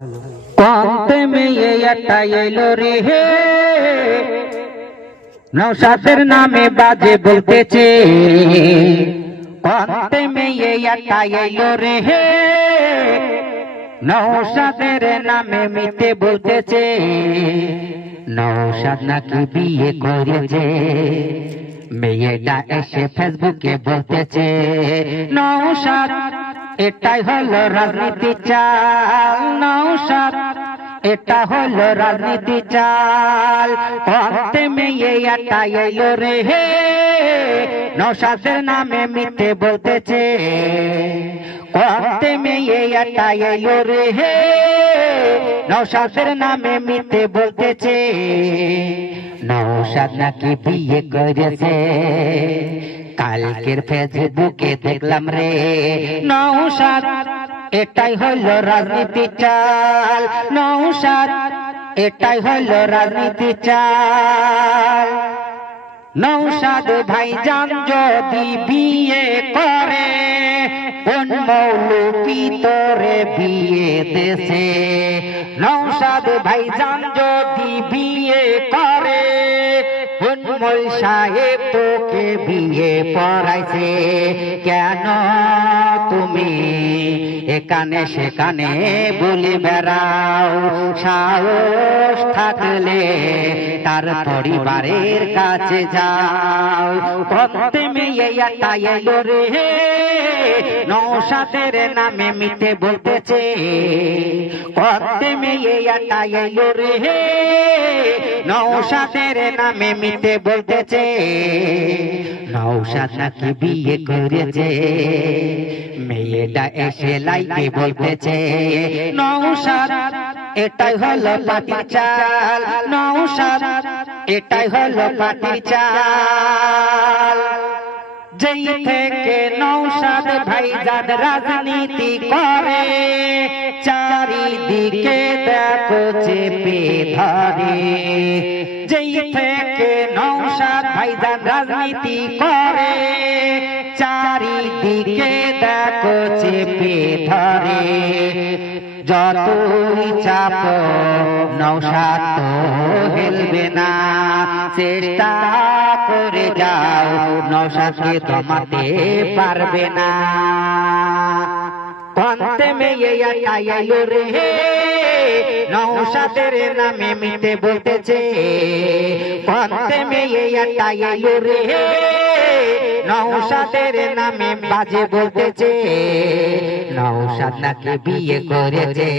কন্তে মেয়ে একটা এলো রে হে, নৌসাদের নামে বাজে বলতেছে। কন্তে মেয়ে একটা এলো রে হে, নৌসাদের নামে মিথ্যে বলতেছে। নৌসাদ নাকি বিয়ে করেছে, মেয়েটা এসে ফেসবুকে বলতেছে। নৌসাদ এটাই হলো রাজনীতি চাল, নৌসাদ এটা হলো রাজনীতি চাল। কন্তে মেয়ে একটা এলো রে হে, নৌসাদের নামে মিথ্যে বলতেছে। কন্তে মেয়ে একটা এলো রে হে, নৌসাদের নামে মিথ্যে বলতেছে। নৌসাদ নাকি বিয়ে করেছে, কালকের ফেসবুকে দেখলাম রে। নৌসাদ এটাই হলো রাজনীতি চাল, নৌসাদ এটাই হলো রাজনীতি চাল। নৌসাদ ভাইজান যদি বিয়ে করে, কোন মৌলবি তোরে বিয়ে দেশে। নৌসাদ ভাইজান যদি বিয়ে করে, কোন মৌল সাহেব তোকে বিয়ে পড়াইছে। কেন তুমি এখানে সেখানে বলে বেড়াও? সাহস থাকলে তার পরিবারের কাছে যাও। কন্তে মেয়ে একটা এলো রে হে, নৌসাদের নামে মিথ্যে বলতেছে। কন্তে মেয়ে একটা এলো রে হে, নৌসাদের নামে মিথ্যে বলতেছে। নৌসাদ নাকি বিয়ে করেছে, মেয়েটা এসে লাইকে বলতেছে। নৌসাদ এটাই হলো পাটির চাল, নৌসাদ এটাই হলো পাটির চাল। যেই থেকে নৌসাদ ভাইজান রাজনীতি করে, চারিদিকে দেখো চেপে ধরে। যেই থেকে নৌসাদ ভাইজান রাজনীতি করে, চারিদিকে দেখো চেপে ধরে। যতই চাপ নৌসাদ তো হেলবে না, চেষ্টা করে যাও নৌসাদকে থামাতে পারবে না। কন্তে মেয়ে একটা এলো রে হে, নৌসাদের নামে মিথ্যে বলতেছে। কন্তে মেয়ে একটা এলো রে হে, নৌসাদের নামে বাজে বলতেছে। নৌসাদ নাকি বিয়ে করেছে,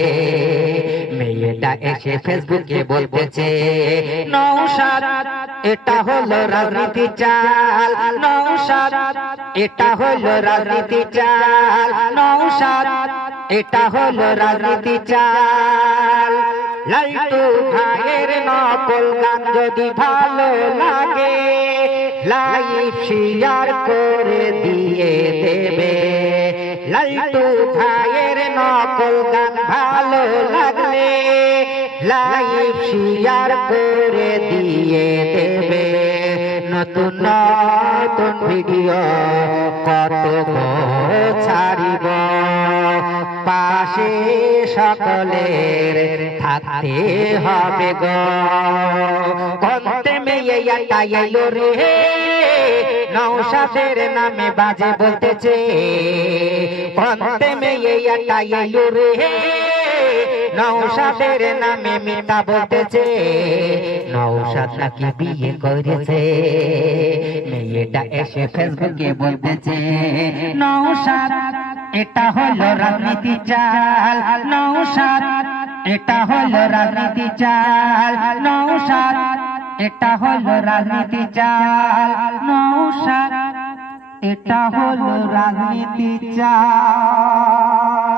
মেয়েটা এসে ফেসবুকে বলতেছে। নৌসাদ এটা হলো রাজনীতি চাল, নৌসাদ এটা হলো রাজনীতি চাল, নৌসাদ এটা হলো রাজনীতি চাল। লালটু ভাইয়ের নকল গান যদি ভালো লাগে, লাইভ শেয়ার করে দিয়ে দেবে। লালটু ভাইয়ের নকল গান ভালো লাগলে, লাইভ শেয়ার করে দিয়ে দেবে। নতুন নতুন ভিডিও কত ছাড়িব, পাশে সকলের থাকতে হবে গো। কন্তে মেয়ে একটা এলো রে হে, নৌসাদের নামে বাজে বলতেছে। কন্তে মেয়ে একটা এলো রে হে, নৌসাদের নামে মিথ্যা বলতেছে। নৌসাদ নাকি বিয়ে করেছে, মেয়েটা এসে ফেসবুকে বলতেছে। নৌসাদ এটা হলো রাজনীতি চাল, নৌসাদ এটা হলো রাজনীতি চাল, নৌসাদ এটা হলো রাজনীতি চাল, নৌসাদ এটা হলো রাজনীতি চাল।